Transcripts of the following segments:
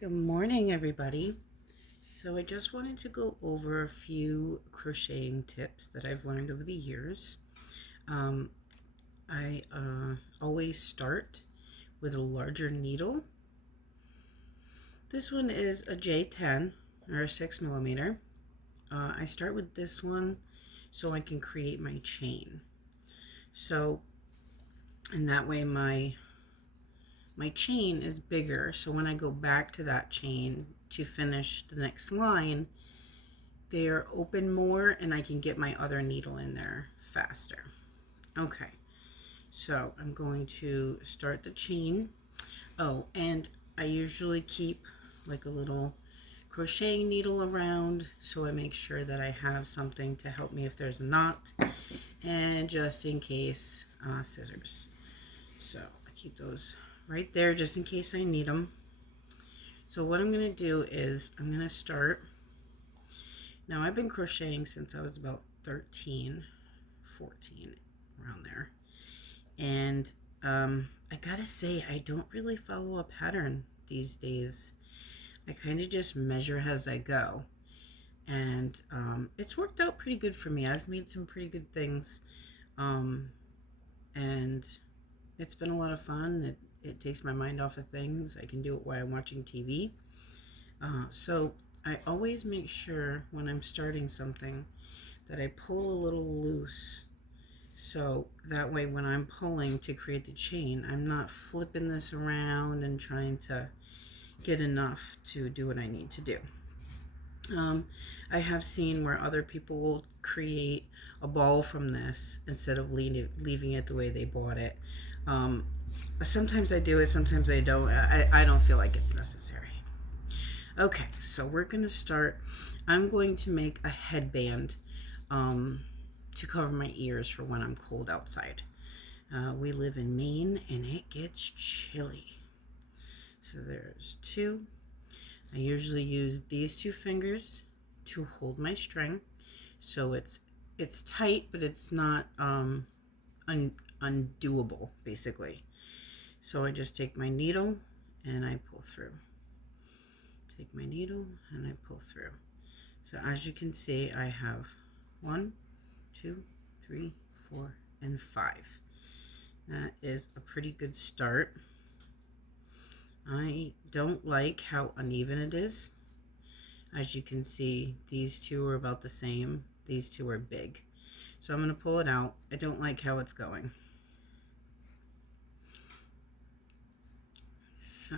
Good morning, everybody. So I just wanted to go over a few crocheting tips that I've learned over the years. I always start with a larger needle. This one is a J10 or a 6 millimeter. I start with this one so I can create my chain. So, and that way my chain is bigger, so when I go back to that chain to finish the next line, they are open more and I can get my other needle in there faster. Okay, so I'm going to start the chain. Oh, and I usually keep like a little crocheting needle around, so I make sure that I have something to help me if there's a knot, and just in case, scissors. So I keep those right there just in case I need them. So what I'm going to do is I'm going to start. Now I've been crocheting since I was about 13, 14, around there. And I gotta say, I don't really follow a pattern these days. I kind of just measure as I go. And it's worked out pretty good for me. I've made some pretty good things. And it's been a lot of fun. It takes my mind off of things. I can do it while I'm watching TV. So I always make sure when I'm starting something that I pull a little loose. So that way when I'm pulling to create the chain, I'm not flipping this around and trying to get enough to do what I need to do. I have seen where other people will create a ball from this instead of leaving it the way they bought it. Sometimes I do it, sometimes I don't. I don't feel like it's necessary. Okay, so we're going to start. I'm going to make a headband to cover my ears for when I'm cold outside. We live in Maine and it gets chilly. So there's two. I usually use these two fingers to hold my string. So it's tight, but it's not undoable, basically. So I just take my needle and I pull through. Take my needle and I pull through. So as you can see, I have 1, 2, 3, 4, and 5. That is a pretty good start. I don't like how uneven it is. As you can see, these two are about the same. These two are big. So I'm going to pull it out. I don't like how it's going. So,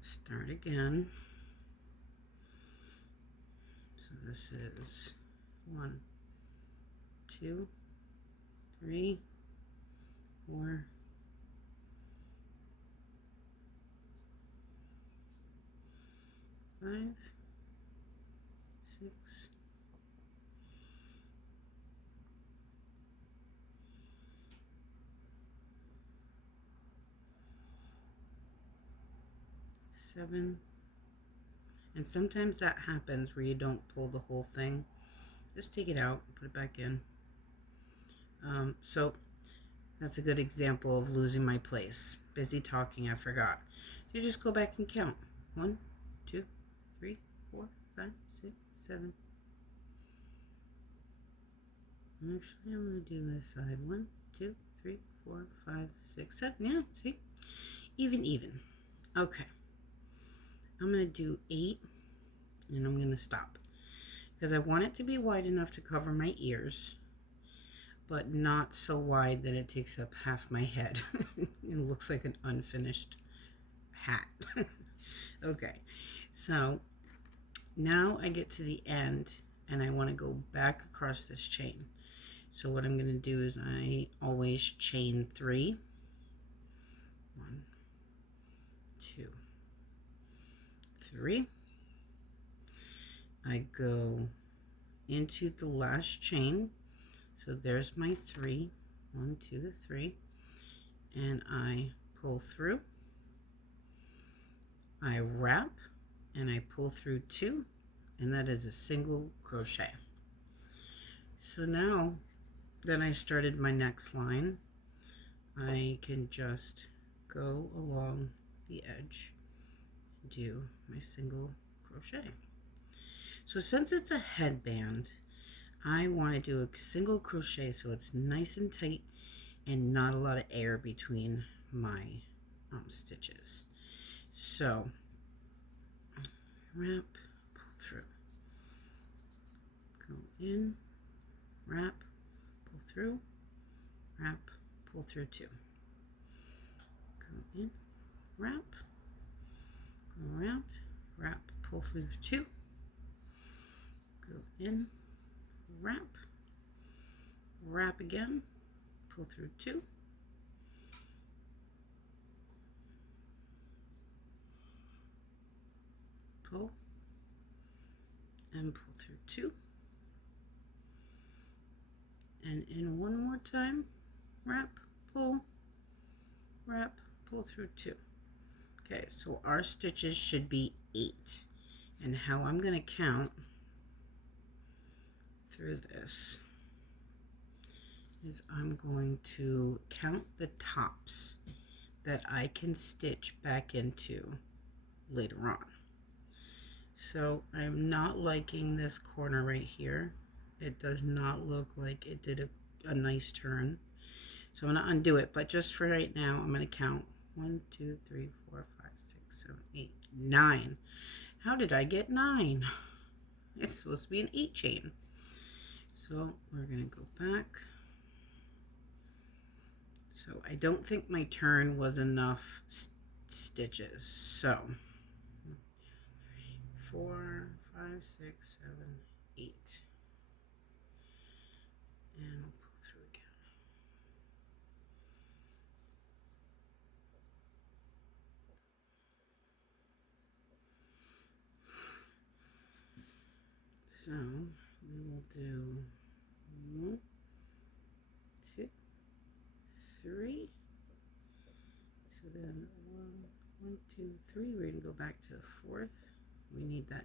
start again. So this is 1, 2, 3, 4, 5, 6, 7, and sometimes that happens where you don't pull the whole thing. Just take it out, put it back in. So that's a good example of losing my place. Busy talking, I forgot. So you just go back and count. 1, 2, 3, 4, 5, 6, 7. Actually, I'm going to do this side. 1, 2, 3, 4, 5, 6, 7. Yeah, see? Even. Okay. I'm going to do 8, and I'm going to stop. Because I want it to be wide enough to cover my ears, but not so wide that it takes up half my head. It looks like an unfinished hat. Okay, so now I get to the end, and I want to go back across this chain. So what I'm going to do is I always chain 3. 1, 2, 3. I go into the last chain. So there's my 3. 1, 2, 3. And I pull through. I wrap and I pull through 2, and that is a single crochet. So now that I started my next line, I can just go along the edge do my single crochet. So since it's a headband, I want to do a single crochet so it's nice and tight and not a lot of air between my stitches. So wrap, pull through, go in, wrap, pull through, wrap, pull through 2. Go in, wrap, go around, wrap, pull through 2. Go in, wrap, wrap again, pull through 2. Pull and pull through 2. And in one more time, wrap, pull, through 2. Okay, so our stitches should be 8. And how I'm going to count through this is I'm going to count the tops that I can stitch back into later on. So I'm not liking this corner right here. It does not look like it did a nice turn. So I'm going to undo it, but just for right now, I'm going to count 1, 2, 3, 4, 5, 6, 7, 8, 9. How did I get 9? It's supposed to be an 8 chain. So we're going to go back. So I don't think my turn was enough stitches. So 4, 5, 6, 7, 8. And I'll pull through again. So we will do 1, 2, 3. So then 1, 2, 3. We're going to go back to the 4th. We need that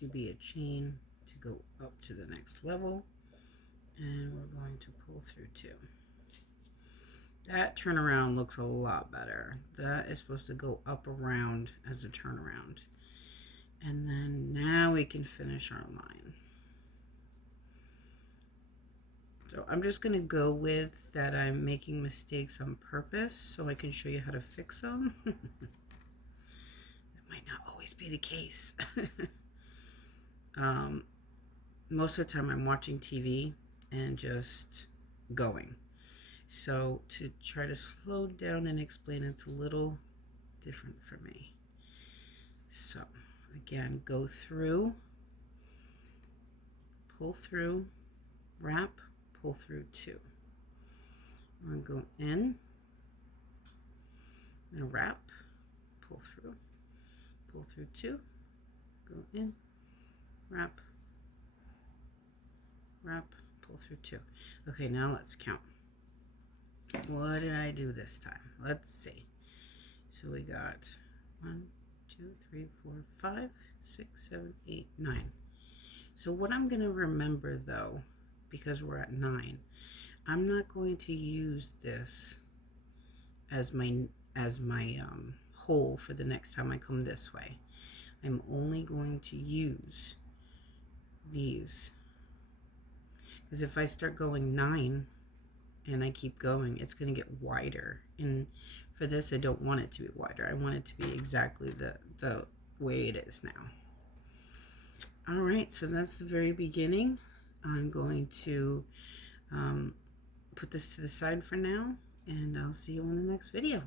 to be a chain to go up to the next level. And we're going to pull through 2. That turnaround looks a lot better. That is supposed to go up around as a turnaround. And then now we can finish our line. So I'm just going to go with that I'm making mistakes on purpose so I can show you how to fix them. That might not always be the case. Most of the time I'm watching TV and just going. So to try to slow down and explain, it's a little different for me. So again, go through, pull through, wrap, pull through 2. I'm going to go in and wrap, pull through 2, go in, wrap, pull through 2. Okay, now let's count. What did I do this time? Let's see. So we got 1, 2, 3, 4, 5, 6, 7, 8, 9. So what I'm going to remember though, because we're at 9, I'm not going to use this as my hole for the next time I come this way. I'm only going to use these, because if I start going 9 and I keep going, it's going to get wider. And for this, I don't want it to be wider. I want it to be exactly the way it is now. All right, so that's the very beginning. I'm going to put this to the side for now, and I'll see you in the next video.